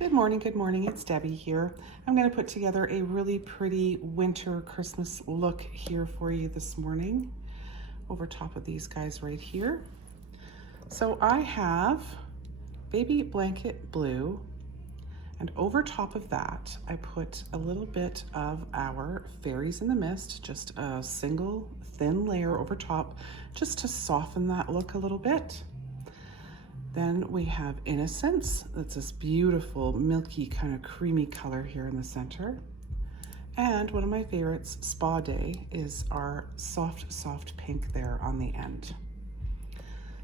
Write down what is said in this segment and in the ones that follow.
Good morning, it's Debbie here. I'm going to put together a really pretty winter Christmas look here for you this morning over top of these guys right here. So I have baby blanket blue, and over top of that I put a little bit of our Fairies in the Mist, just a single thin layer over top just to soften that look a little bit. Then we have Innocence. That's this beautiful, milky, kind of creamy color here in the center. And one of my favorites, Spa Day, is our soft pink there on the end.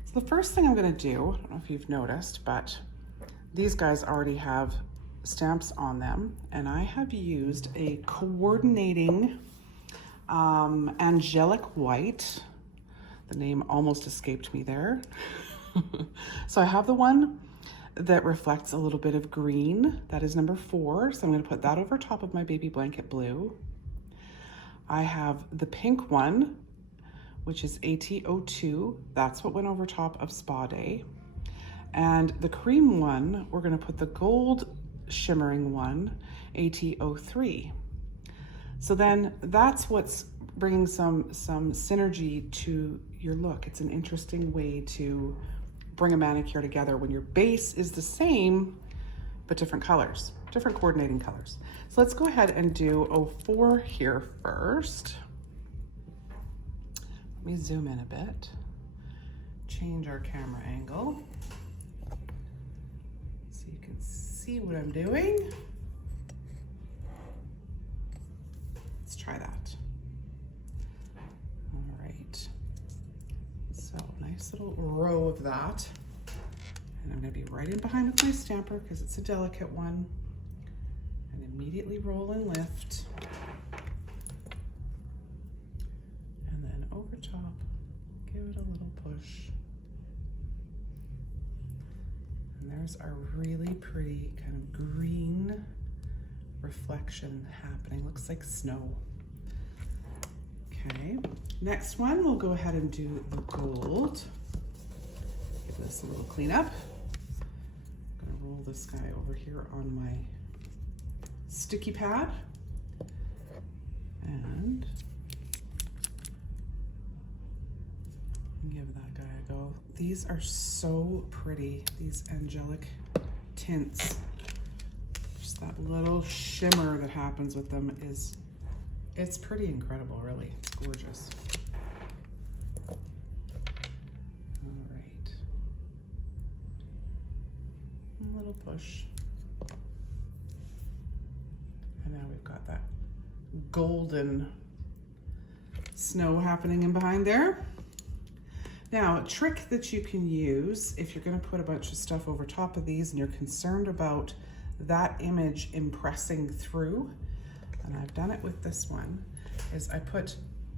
So the first thing I'm gonna do, I don't know if you've noticed, but these guys already have stamps on them, and I have used a coordinating angelic white. The name almost escaped me there. So I have the one that reflects a little bit of green. That is number 4. So I'm going to put that over top of my baby blanket blue. I have the pink one, which is AT02. That's what went over top of Spa Day. And the cream one, we're going to put the gold shimmering one, AT03. So then that's what's bringing some synergy to your look. It's an interesting way to bring a manicure together when your base is the same, but different colors, different coordinating colors. So let's go ahead and do 04 here first. Let me zoom in a bit, change our camera angle so you can see what I'm doing. Let's try that. All right. So nice little row of that. And I'm going to be right in behind with my stamper because it's a delicate one. And immediately roll and lift. And then over top, give it a little push. And there's our really pretty kind of green reflection happening. Looks like snow. Okay, next one, we'll go ahead and do the gold. Give this a little cleanup. I'm gonna roll this guy over here on my sticky pad. And give that guy a go. These are so pretty, these angelic tints. Just that little shimmer that happens with them it's pretty incredible, really. It's gorgeous. All right. A little push. And now we've got that golden snow happening in behind there. Now, a trick that you can use if you're going to put a bunch of stuff over top of these and you're concerned about that image impressing through, and I've done it with this one, is I put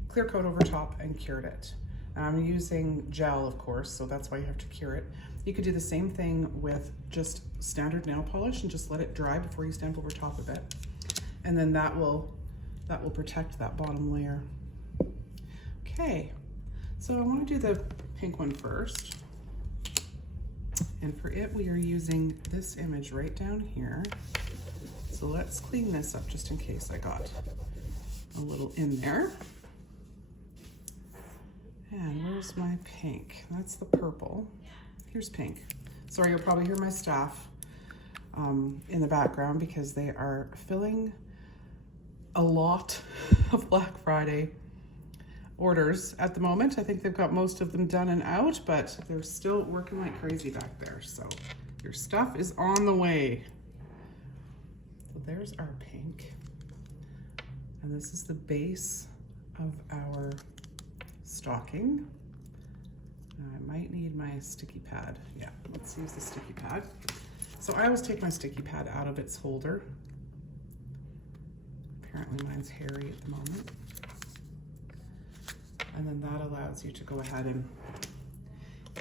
clear coat over top and cured it. Now I'm using gel, of course, so that's why you have to cure it. You could do the same thing with just standard nail polish and just let it dry before you stamp over top of it. And then that will protect that bottom layer. Okay, so I want to do the pink one first. And for it, we are using this image right down here. So let's clean this up just in case I got a little in there. And where's my pink? That's the purple. Here's pink. Sorry, you'll probably hear my staff in the background because they are filling a lot of Black Friday orders at the moment. I think they've got most of them done and out, but they're still working like crazy back there. So your stuff is on the way. So there's our pink. And this is the base of our stocking. Now I might need my sticky pad. Yeah, let's use the sticky pad. So I always take my sticky pad out of its holder. Apparently mine's hairy at the moment. And then that allows you to go ahead and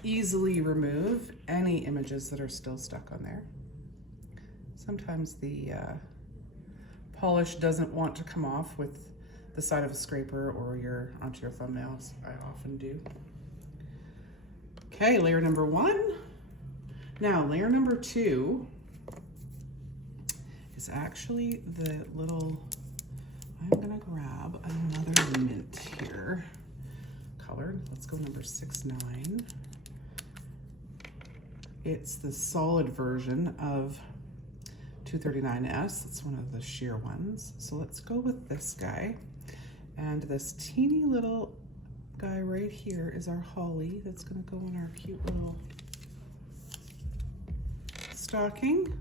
easily remove any images that are still stuck on there. Sometimes the polish doesn't want to come off with the side of a scraper or onto your thumbnails. I often do. Okay, layer number 1. Now, layer number 2 is actually the little, I'm gonna grab another mint here. Colored, let's go number 69. It's the solid version of 239S. It's one of the sheer ones. So let's go with this guy. And this teeny little guy right here is our holly that's gonna go in our cute little stocking.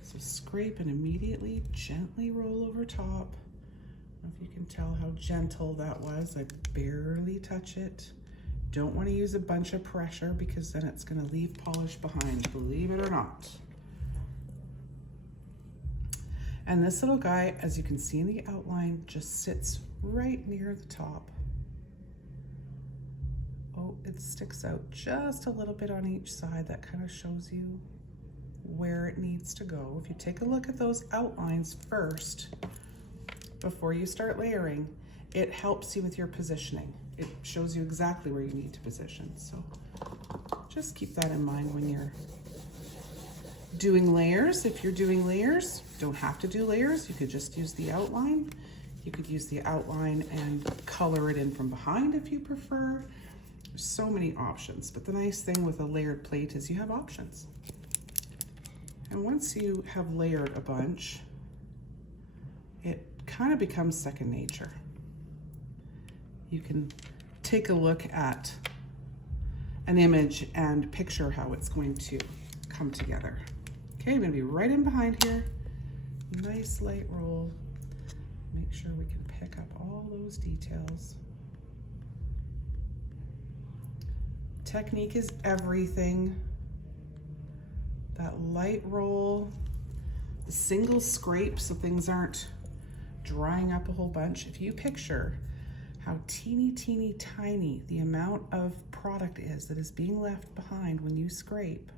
So scrape and immediately gently roll over top. I don't know if you can tell how gentle that was. I barely touch it. Don't want to use a bunch of pressure because then it's going to leave polish behind, believe it or not. And this little guy, as you can see in the outline, just sits right near the top. Oh, it sticks out just a little bit on each side. That kind of shows you where it needs to go. If you take a look at those outlines first, before you start layering, it helps you with your positioning. It shows you exactly where you need to position. So just keep that in mind when you're doing layers. If you're doing layers, you don't have to do layers. You could just use the outline. You could use the outline and color it in from behind if you prefer. There's so many options, but the nice thing with a layered plate is you have options. And once you have layered a bunch, it kind of becomes second nature. You can take a look at an image and picture how it's going to come together. Okay, I'm gonna be right in behind here. Nice light roll. Make sure we can pick up all those details. Technique is everything. That light roll, the single scrape so things aren't drying up a whole bunch. If you picture how teeny, teeny, tiny the amount of product is that is being left behind when you scrape,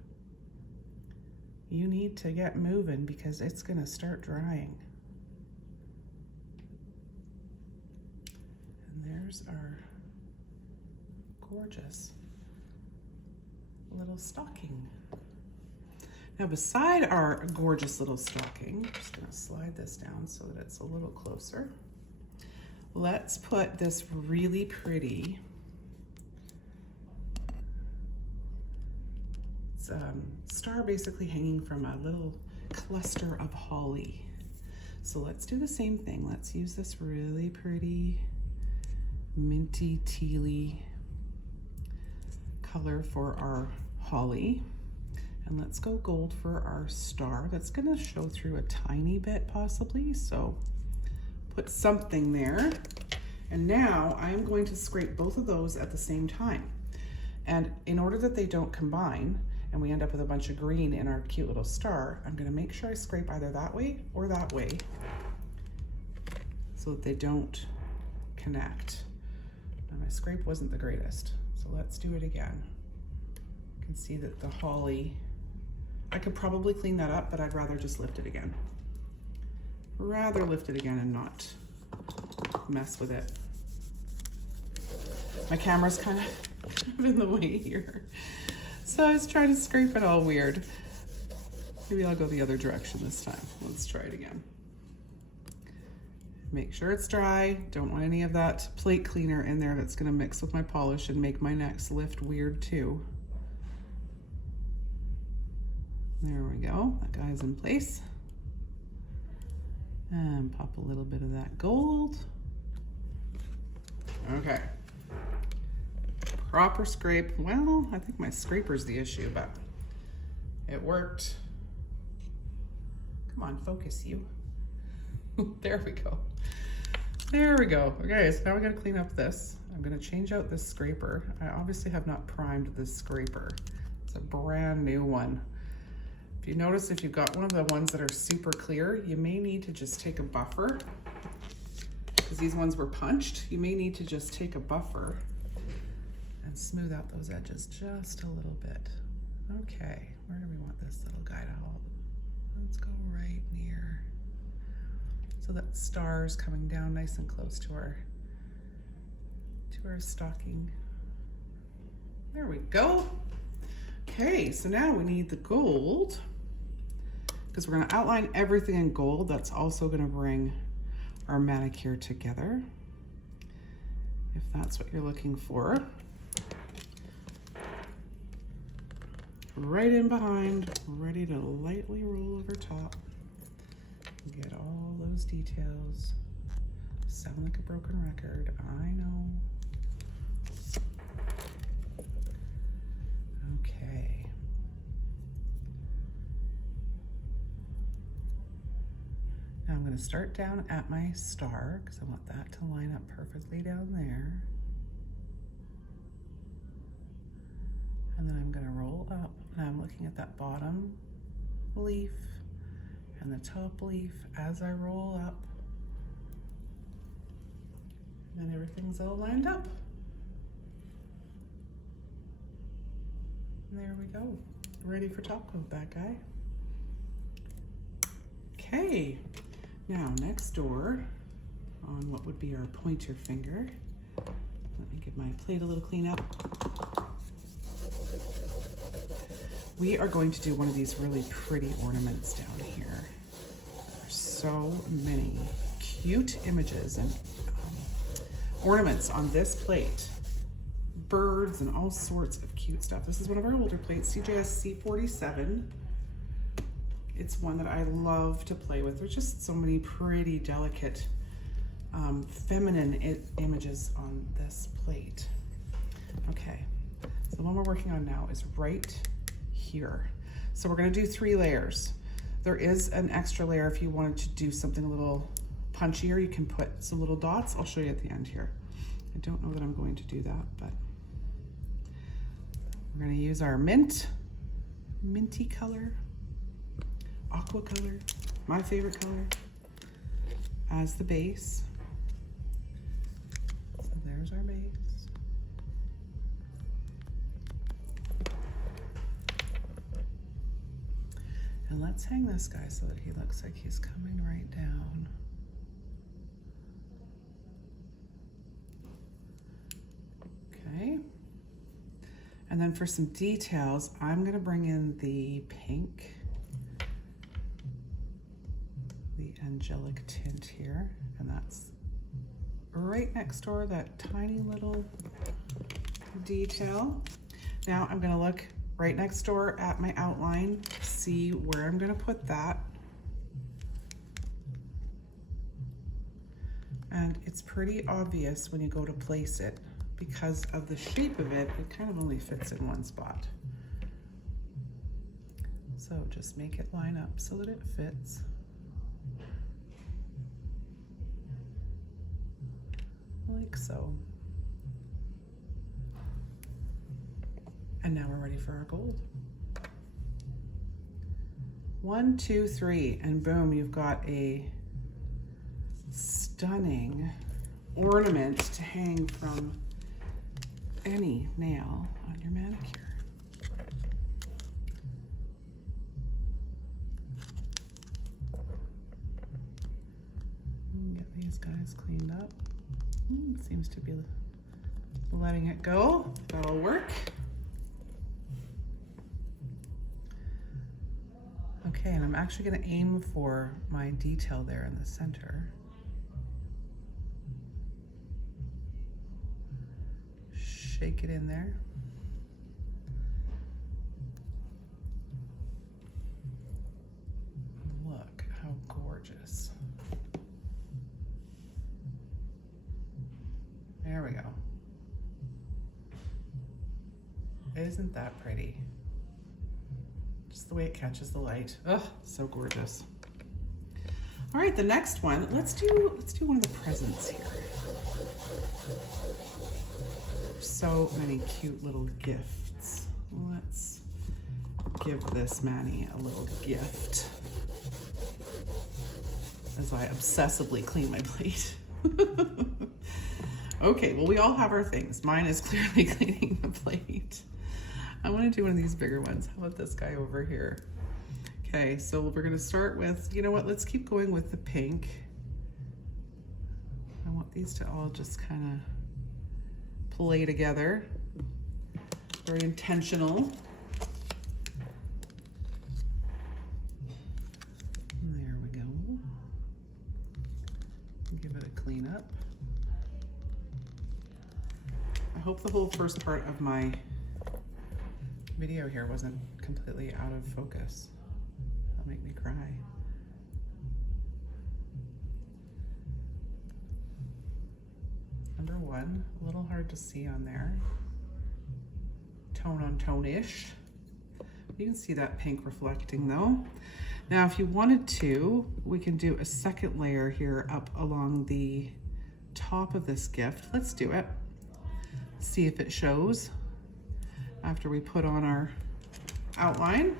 you need to get moving because it's gonna start drying. And there's our gorgeous little stocking. Now beside our gorgeous little stocking, I'm just gonna slide this down so that it's a little closer. Let's put this really pretty star basically hanging from a little cluster of holly. So let's do the same thing. Let's use this really pretty minty tealy color for our holly. And let's go gold for our star. That's gonna show through a tiny bit possibly, so put something there. And now I'm going to scrape both of those at the same time. And in order that they don't combine and we end up with a bunch of green in our cute little star, I'm gonna make sure I scrape either that way or that way so that they don't connect. And my scrape wasn't the greatest, so let's do it again. You can see that the holly, I could probably clean that up, but I'd rather just lift it again. Rather lift it again and not mess with it. My camera's kind of in the way here. So I was trying to scrape it all weird. Maybe I'll go the other direction this time. Let's try it again. Make sure it's dry. Don't want any of that plate cleaner in there that's gonna mix with my polish and make my next lift weird too. There we go, that guy's in place. And pop a little bit of that gold. Okay. Proper scrape. Well, I think my scraper's the issue, but it worked. Come on, focus you. There we go. There we go. Okay, so now we're gonna clean up this. I'm gonna change out this scraper. I obviously have not primed this scraper. It's a brand new one. If you notice, if you've got one of the ones that are super clear, you may need to just take a buffer, because these ones were punched. You may need to just take a buffer and smooth out those edges just a little bit. Okay, where do we want this little guy to hold? Let's go right near, so that star's coming down nice and close to our stocking. There we go. Okay, so now we need the gold because we're gonna outline everything in gold. That's also gonna bring our manicure together, if that's what you're looking for. Right in behind, ready to lightly roll over top. Get all those details. Sound like a broken record, I know. Okay. Now I'm going to start down at my star because I want that to line up perfectly down there. And then I'm going to roll up, and I'm looking at that bottom leaf and the top leaf as I roll up. And everything's all lined up. And there we go. Ready for top coat, that guy. Okay. Now, next door, on what would be our pointer finger, let me give my plate a little clean up. We are going to do one of these really pretty ornaments down here. There's so many cute images and ornaments on this plate. Birds and all sorts of cute stuff. This is one of our older plates, CjS C47. It's one that I love to play with. There's just so many pretty, delicate, feminine images on this plate. Okay, so the one we're working on now is right here. So we're gonna do 3 layers. There is an extra layer if you wanted to do something a little punchier. You can put some little dots. I'll show you at the end here. I don't know that I'm going to do that, but we're gonna use our minty color, aqua color, my favorite color, as the base. So there's our base. And let's hang this guy so that he looks like he's coming right down. Okay. And then for some details, I'm gonna bring in the pink, the angelic tint here, and that's right next door, that tiny little detail. Now I'm gonna look right next door at my outline, see where I'm gonna put that. And it's pretty obvious when you go to place it. Because of the shape of it, it kind of only fits in one spot. So just make it line up so that it fits. Like so. And now we're ready for our gold. 1, 2, 3, and boom, you've got a stunning ornament to hang from any nail on your manicure. Get these guys cleaned up. Seems to be letting it go. That'll work. Okay, and I'm actually going to aim for my detail there in the center. Shake it in there. Look how gorgeous. There we go. Isn't that pretty? Just the way it catches the light. Oh, so gorgeous. All right, the next one, let's do one of the presents here. So many cute little gifts. Let's give this Manny a little gift as I obsessively clean my plate. Okay, well, we all have our things. Mine is clearly cleaning the plate. I want to do one of these bigger ones. How about this guy over here? Okay, so we're going to start with, you know what, let's keep going with the pink. I want these to all just kind of play together. Very intentional. Give it a clean up. I hope the whole first part of my video here wasn't completely out of focus. That'll make me cry. Number one, a little hard to see on there. Tone on tone-ish. You can see that pink reflecting though. Now, if you wanted to, we can do a second layer here up along the top of this gift. Let's do it. See if it shows after we put on our outline.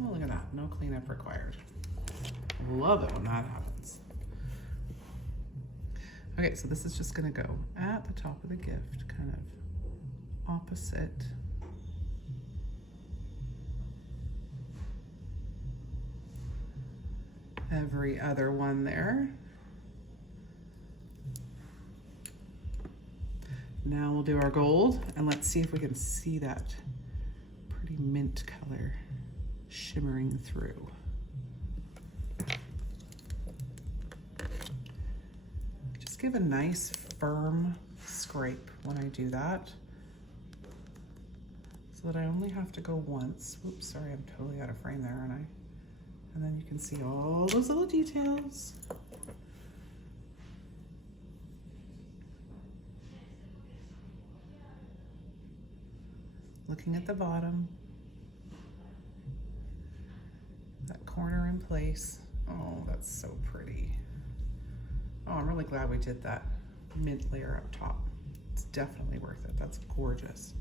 Oh, look at that, no cleanup required. Love it when that happens. Okay, so this is just gonna go at the top of the gift, kind of opposite. Every other one there. Now we'll do our gold, and let's see if we can see that pretty mint color shimmering through. Just give a nice firm scrape when I do that, so that I only have to go once. Oops, sorry, I'm totally out of frame there, aren't I? And then you can see all those little details. Looking at the bottom, that corner in place. Oh, that's so pretty. Oh, I'm really glad we did that mint layer up top. It's definitely worth it. That's gorgeous.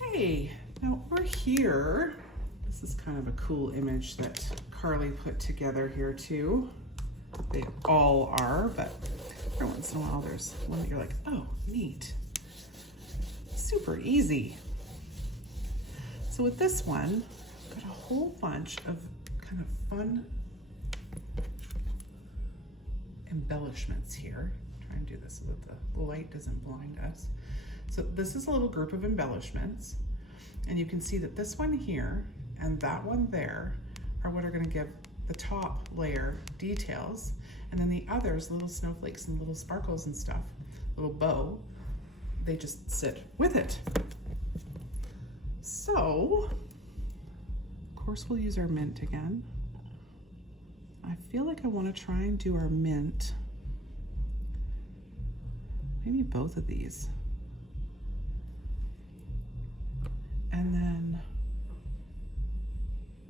Okay, now we're here. This is kind of a cool image that Carly put together here too. They all are, but every once in a while there's one that you're like, oh, neat. Super easy. So with this one, I've got a whole bunch of kind of fun embellishments here. Try and do this so that the light doesn't blind us. So this is a little group of embellishments, and you can see that this one here and that one there are what are going to give the top layer details, and then the others, little snowflakes and little sparkles and stuff, little bow, they just sit with it. So, of course we'll use our mint again. I feel like I want to try and do our mint, maybe both of these. And then,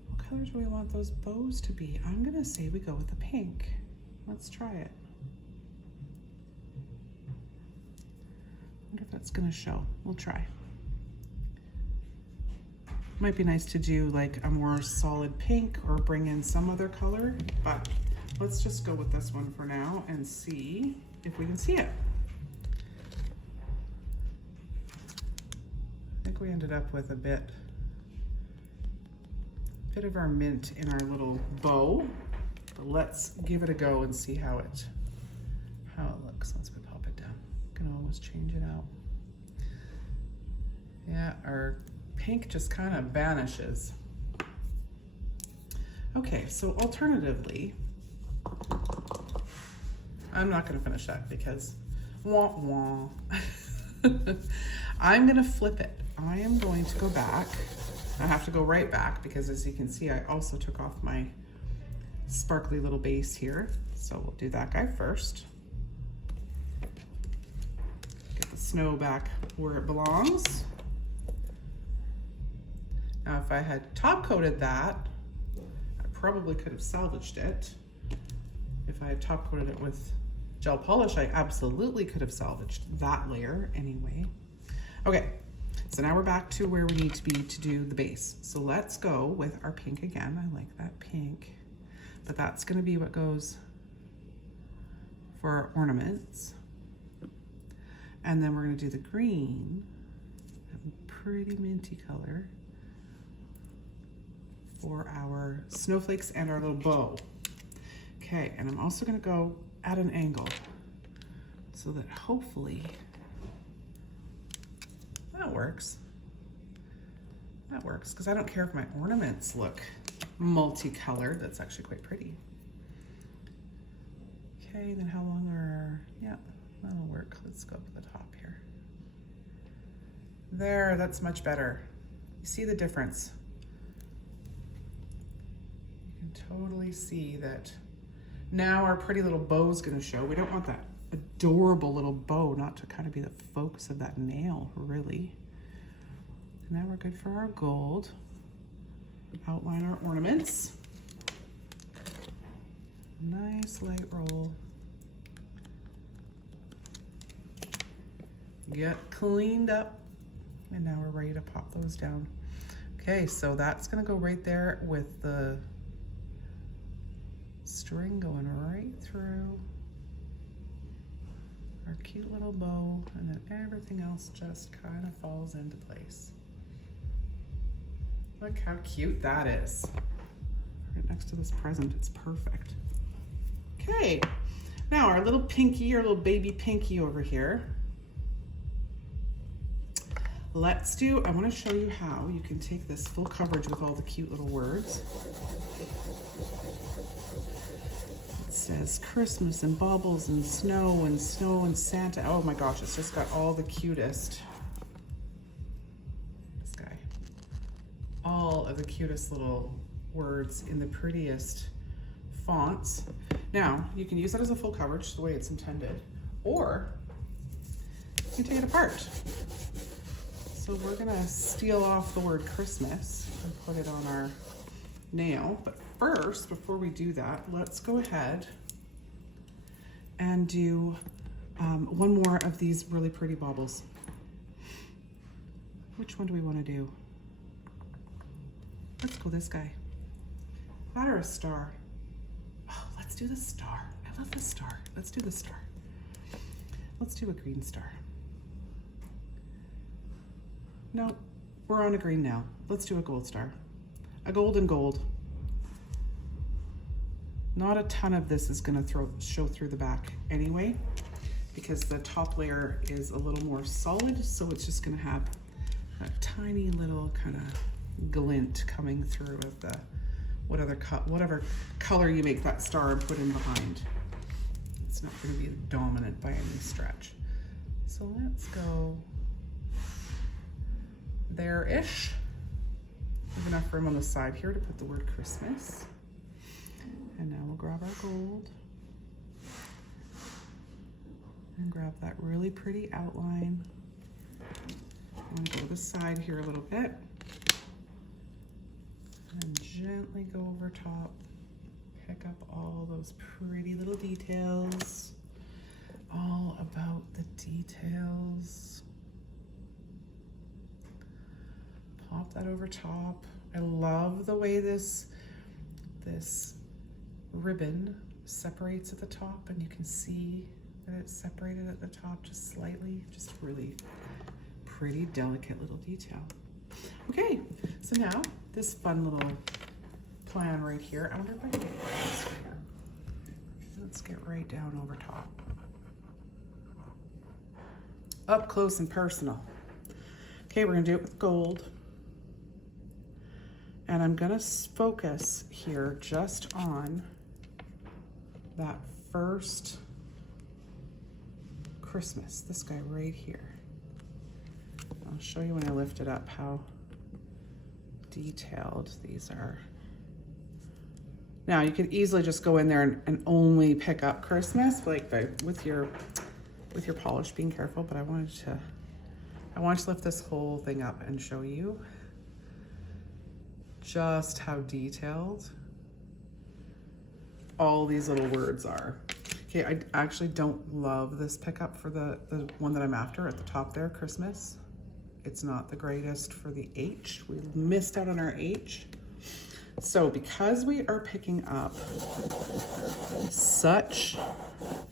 what colors do we want those bows to be? I'm gonna say we go with the pink. Let's try it. I wonder if that's gonna show. We'll try. Might be nice to do like a more solid pink or bring in some other color, but let's just go with this one for now and see if we can see it. I think we ended up with a bit of our mint in our little bow, but let's give it a go and see how it looks. Let's pop it down. You can always change it out. Yeah, our pink just kind of vanishes. Okay, so alternatively, I'm not going to finish that because wah wah. I'm going to flip it. I am going to go back. I have to go right back because, as you can see, I also took off my sparkly little base here. So we'll do that guy first. Get the snow back where it belongs. Now, if I had top coated that, I probably could have salvaged it. If I had top coated it with gel polish, I absolutely could have salvaged that layer anyway. Okay, so now we're back to where we need to be to do the base. So let's go with our pink again. I like that pink, but that's gonna be what goes for our ornaments. And then we're gonna do the green, a pretty minty color, for our snowflakes and our little bow. Okay, and I'm also gonna go at an angle so that hopefully that works. That works, because I don't care if my ornaments look multicolored. That's actually quite pretty. Okay, then how long are, yeah, that'll work. Let's go up to the top here. There, that's much better. You see the difference? You can totally see that now our pretty little bow is going to show. We don't want that adorable little bow not to kind of be the focus of that nail, really. And now we're good for our gold. Outline our ornaments. Nice light roll. Get cleaned up. And now we're ready to pop those down. Okay, so that's gonna go right there with the string going right through our cute little bow, and then everything else just kind of falls into place. Look how cute that is. Right next to this present, it's perfect. Okay, now our little pinky, our little baby pinky over here. Let's do, I want to show you how you can take this full coverage with all the cute little words. It says Christmas and baubles and snow and Santa. Oh my gosh, it's just got all the cutest. This guy. All of the cutest little words in the prettiest fonts. Now, you can use that as a full coverage the way it's intended, or you can take it apart. So we're gonna steal off the word Christmas and put it on our nail. But first, before we do that, let's go ahead and do one more of these really pretty baubles. Which one do we wanna do? Let's go this guy. That or a star? Oh, let's do the star. I love the star. Let's do the star. Let's do a green star. No, we're on a green now. Let's do a gold star. A gold and gold. Not a ton of this is gonna show through the back anyway, because the top layer is a little more solid, so it's just gonna have a tiny little kind of glint coming through of the whatever color you make that star and put in behind. It's not gonna be dominant by any stretch. So let's go there-ish. We have enough room on the side here to put the word Christmas. And now we'll grab our gold and grab that really pretty outline. I'm gonna go to the side here a little bit and gently go over top. Pick up all those pretty little details. All about the details. Pop that over top. I love the way this ribbon separates at the top, and you can see that it's separated at the top just slightly. Just really pretty, delicate little detail. Okay, so now this fun little plan right here. I wonder if I can get this here. Let's get right down over top. Up close and personal. Okay, we're gonna do it with gold. And I'm gonna focus here just on that first Christmas, this guy right here. I'll show you when I lift it up how detailed these are. Now you could easily just go in there and only pick up Christmas, like with your polish, being careful, but I wanted to lift this whole thing up and show you just how detailed all these little words are. Okay, I actually don't love this pickup for the one that I'm after at the top there, Christmas. It's not the greatest for the H. We missed out on our H. So because we are picking up such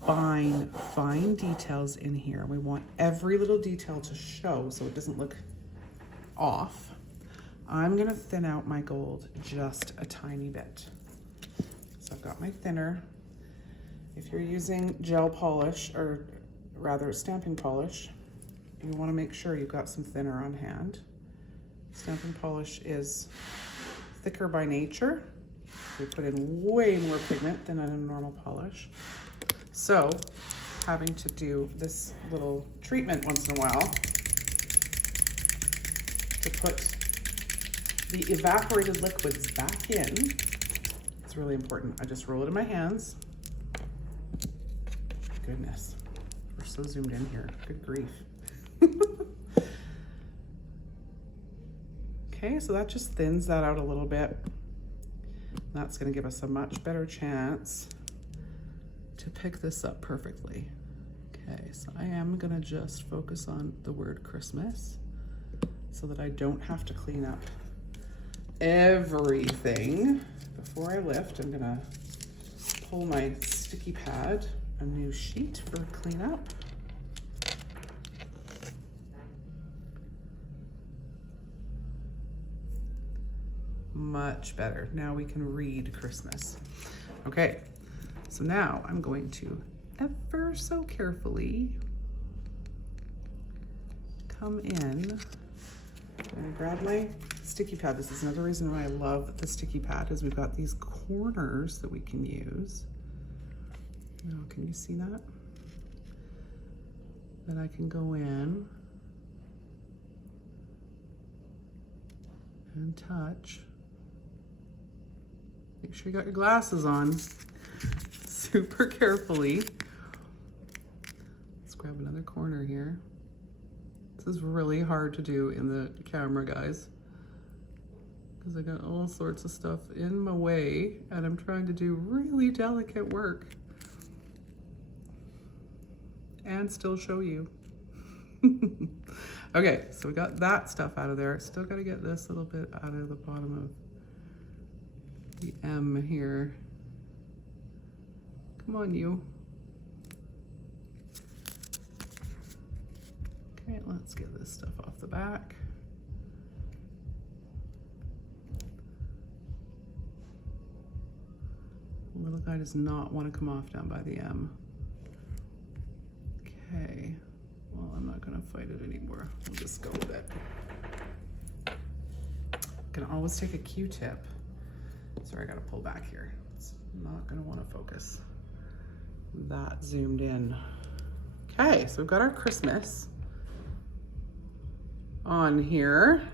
fine details in here, we want every little detail to show so it doesn't look off. I'm gonna thin out my gold just a tiny bit. So I've got my thinner. If you're using gel polish, or rather stamping polish, you wanna make sure you've got some thinner on hand. Stamping polish is thicker by nature. We put in way more pigment than on a normal polish. So having to do this little treatment once in a while to put the evaporated liquids back in, it's really important. I just roll it in my hands. Goodness, we're so zoomed in here, good grief. Okay, so that just thins that out a little bit. That's gonna give us a much better chance to pick this up perfectly. Okay, so I am gonna just focus on the word Christmas so that I don't have to clean up everything. Before I lift, I'm gonna pull my sticky pad, a new sheet for cleanup. Much better. Now we can read Christmas. Okay, so now I'm going to ever so carefully come in. I'm gonna grab my sticky pad. This is another reason why I love the sticky pad, is we've got these corners that we can use. Oh, can you see that? Then I can go in and touch. Make sure you got your glasses on super carefully. Let's grab another corner here. This is really hard to do in the camera, guys, because I got all sorts of stuff in my way and I'm trying to do really delicate work and still show you. Okay, so we got that stuff out of there. Still got to get this little bit out of the bottom of the M here. Come on, you. Okay, let's get this stuff off the back. The little guy does not want to come off down by the M. Okay, well, I'm not gonna fight it anymore. We'll just go with it. Can always take a Q-tip. Sorry, I gotta pull back here. It's not gonna wanna focus. That zoomed in. Okay, so we've got our Christmas on here.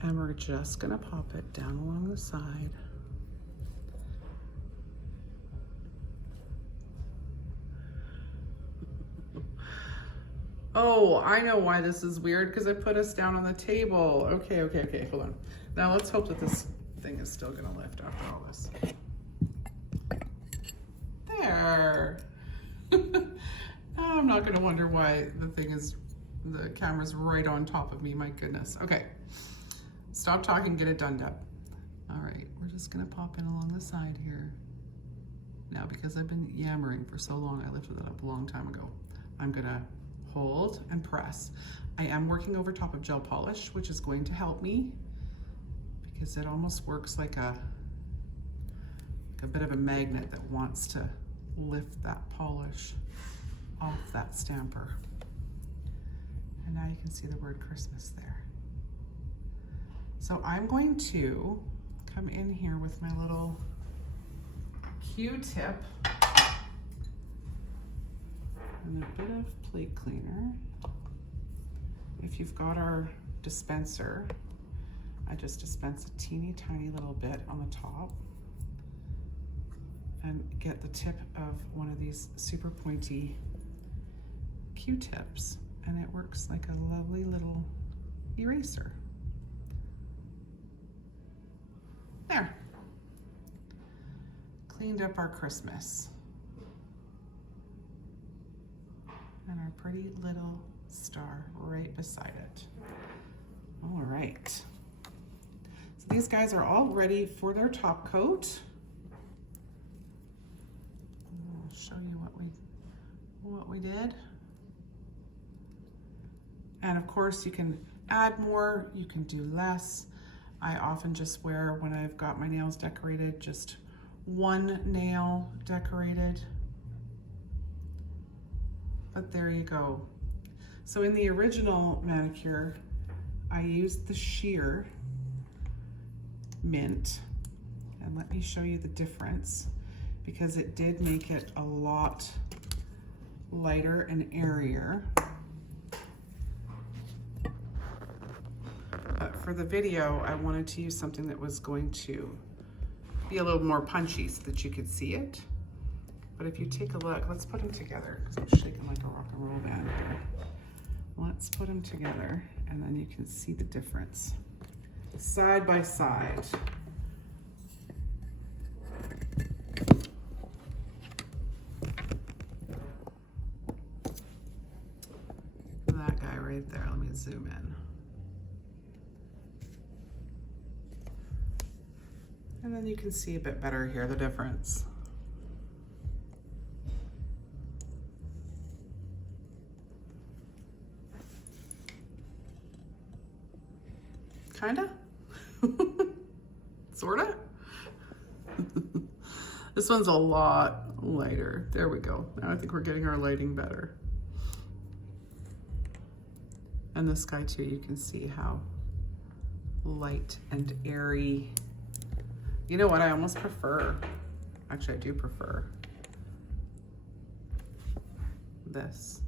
And we're just gonna pop it down along the side. Oh, I know why this is weird, because I put us down on the table. Okay, hold on. Now let's hope that this thing is still gonna lift after all this. There. I'm not gonna wonder why the camera's right on top of me, my goodness. Okay, stop talking, get it done, Deb. All right, we're just gonna pop in along the side here. Now, because I've been yammering for so long, I lifted that up a long time ago. I'm gonna hold and press. I am working over top of gel polish, which is going to help me because it almost works like a bit of a magnet that wants to lift that polish off that stamper. And now you can see the word Christmas there. So I'm going to come in here with my little Q-tip and a bit of plate cleaner. If you've got our dispenser, I just dispense a teeny tiny little bit on the top and get the tip of one of these super pointy Q-tips, and it works like a lovely little eraser. There. Cleaned up our Christmas. And our pretty little star right beside it. All right. So these guys are all ready for their top coat. I'll show you what we did. And of course you can add more, you can do less. I often just wear, when I've got my nails decorated, just one nail decorated. But there you go. So in the original manicure, I used the shear mint. And let me show you the difference, because it did make it a lot lighter and airier. But for the video, I wanted to use something that was going to be a little more punchy so that you could see it. But if you take a look, let's put them together, because I'm shaking like a rock and roll band here. Let's put them together, and then you can see the difference. Side by side. That guy right there, let me zoom in. And then you can see a bit better here, the difference. Kinda? Sorta? This one's a lot lighter. There we go. Now I think we're getting our lighting better. And this guy too, you can see how light and airy. You know what, I almost prefer, actually I do prefer this.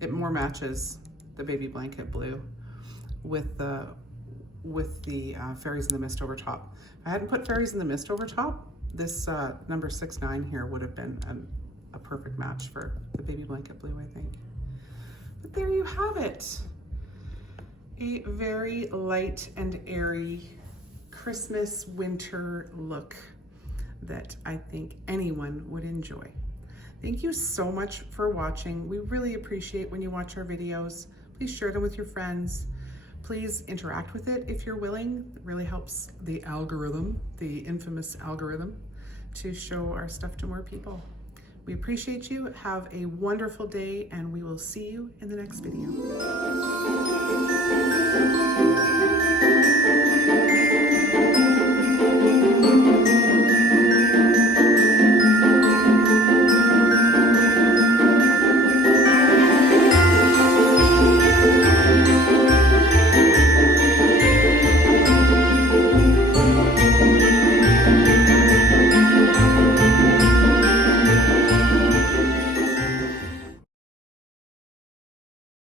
It more matches the baby blanket blue with the Fairies in the Mist over top. If I hadn't put Fairies in the Mist over top, this number 69 here would have been a perfect match for the baby blanket blue, I think. But there you have it. A very light and airy Christmas winter look that I think anyone would enjoy. Thank you so much for watching. We really appreciate when you watch our videos. Please share them with your friends. Please interact with it if you're willing. It really helps the algorithm, the infamous algorithm, to show our stuff to more people. We appreciate you. Have a wonderful day, and we will see you in the next video.